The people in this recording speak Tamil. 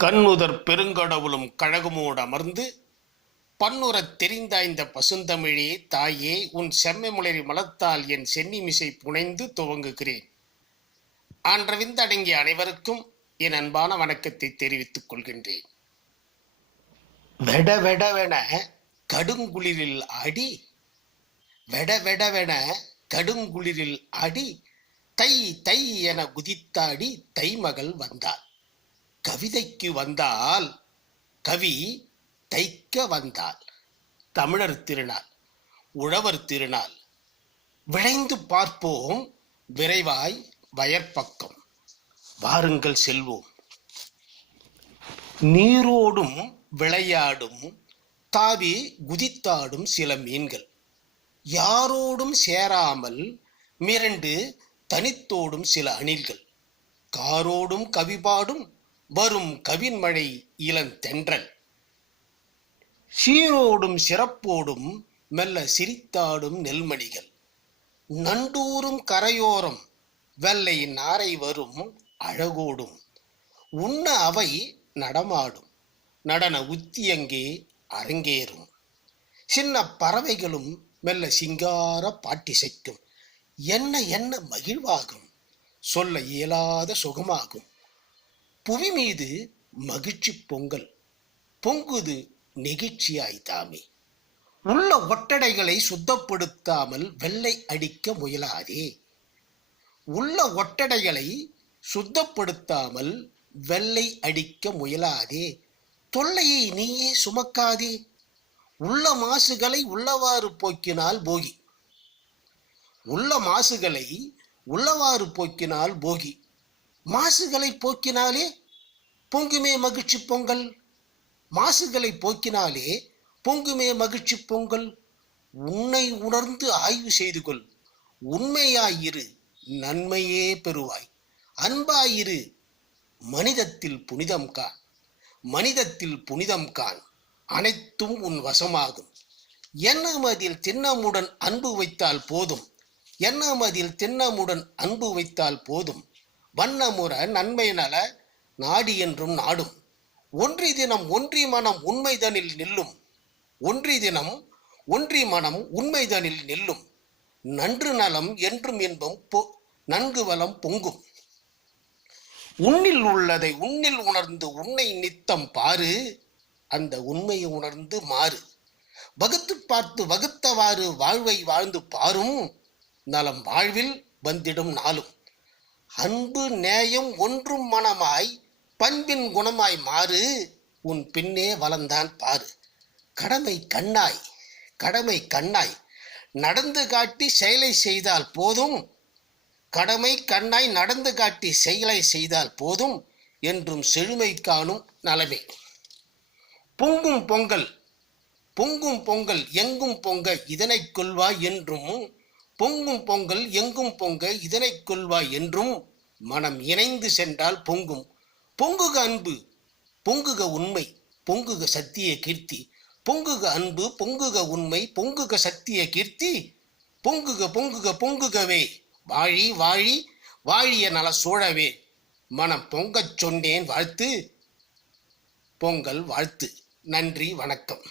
கண்ணுதற் பெருங்கடவுளும் கழகமோடு அமர்ந்து பன்னுறத் தெரிந்தாய்ந்த பசுந்தமிழே தாயே உன் செம்மைமுளரி மலத்தால் என் சென்னிமிசை புனைந்து துவங்குகிறேன். ஆன்றவிந்தடங்கிய அனைவருக்கும் என் அன்பான வணக்கத்தை தெரிவித்துக் கொள்கின்றேன். வெடவெடவென கடுங்குளிரில் ஆடி வெடவெடவென கடுங்குளிரில் ஆடி தை தை என குதித்தாடி தைமகள் வந்தாள். கவிதைக்கு வந்தால் கவி தைக்க வந்தாள். தமிழர் திருநாள், உழவர் திருநாள். விளைந்து பார்ப்போம் விரைவாய் வயற்பக்கம். வாருங்கள் செல்வோம். நீரோடும் விளையாடும் தாவி குதித்தாடும் சில மீன்கள், யாரோடும் சேராமல் மிரண்டு தனித்தோடும் சில அணில்கள், காரோடும் கவிபாடும் வரும் கவின்மழை இளந்தென்றல், சீரோடும் சிறப்போடும் மெல்ல சிரித்தாடும் நெல்மணிகள், நண்டூரும் கரையோரம் வெள்ளை நாரை வரும் அழகோடும் உண்ண அவை நடமாடும் நடன உத்தியங்கே அரங்கேறும், சின்ன பறவைகளும் மெல்ல சிங்கார பாட்டிசைக்கும், என்ன என்ன மகிழ்வாகும், சொல்ல இயலாத சுகமாகும். புவி மீது மகிழ்ச்சி பொங்கல் பொங்குது நெகிழ்ச்சியாய் தாமே. உள்ள ஒட்டடைகளை சுத்தப்படுத்தாமல் வெள்ளை அடிக்க முயலாதே. உள்ள ஒட்டடைகளை சுத்தப்படுத்தாமல் வெள்ளை அடிக்க முயலாதே. தொல்லையை நீயே சுமக்காதே. உள்ள மாசுகளை உள்ளவாறு போக்கினால் போகி. உள்ள மாசுகளை உள்ளவாறு போக்கினால் போகி. மாசுகளை போக்கினாலே பொங்குமே மகிழ்ச்சி பொங்கல். மாசுகளை போக்கினாலே பொங்குமே மகிழ்ச்சி பொங்கல். உன்னை உணர்ந்து ஆய்வு செய்து கொள். உண்மையாயிரு, நன்மையே பெறுவாய். அன்பாயிரு, மனிதத்தில் புனிதம் காண். மனிதத்தில் புனிதம் காண், அனைத்தும் உன் வசமாகும். எண்ணமதில் திண்ணமுடன் அன்பு வைத்தால் போதும். எண்ணமதில் திண்ணமுடன் அன்பு வைத்தால் போதும். வண்ணமுற நன்மை நல நாடி என்றும் நாடும். ஒன்றி தினம் ஒன்றி மனம் உண்மைதனில் நில்லும். ஒன்றி தினம் ஒன்றி மனம் உண்மைதனில் நில்லும். நன்று நலம் என்றும் இன்பம் நன்கு வளம் பொங்கும். உன்னில் உள்ளதை உன்னில் உணர்ந்து உன்னை நித்தம் பாரு. அந்த உண்மையை உணர்ந்து மாறு. வகுத்து பார்த்து வகுத்தவாறு வாழ்வை வாழ்ந்து பாரும். நலம் வாழ்வில் வந்திடும் நாளும். அன்பு நேயம் ஒன்றும் மனமாய் பண்பின் குணமாய் மாறு. உன் பின்னே வளர்ந்தான் பாரு. கடமை கண்ணாய் கடமை கண்ணாய் நடந்து காட்டி செயலை செய்தால் போதும். கடமை கண்ணாய் நடந்து காட்டி செயலை செய்தால் போதும் என்றும் செழுமை காணும் நலமே. பொங்கும் பொங்கல் பொங்கும் பொங்கல் எங்கும் பொங்க இதனை கொள்வாய் என்றும். பொங்கும் பொங்கல் எங்கும் பொங்க இதனை கொள்வாய் என்றும். மனம் இணைந்து சென்றால் பொங்கும். பொங்குக அன்பு, பொங்குக உண்மை, பொங்குக சத்திய கீர்த்தி. பொங்குக அன்பு, பொங்குக உண்மை, பொங்குக சத்திய கீர்த்தி. பொங்குக பொங்குக பொங்குகவே வாழி வாழி வாழிய நல சூழவே. மனம் பொங்கச் சொன்னேன் வாழ்த்து. பொங்கல் வாழ்த்து. நன்றி, வணக்கம்.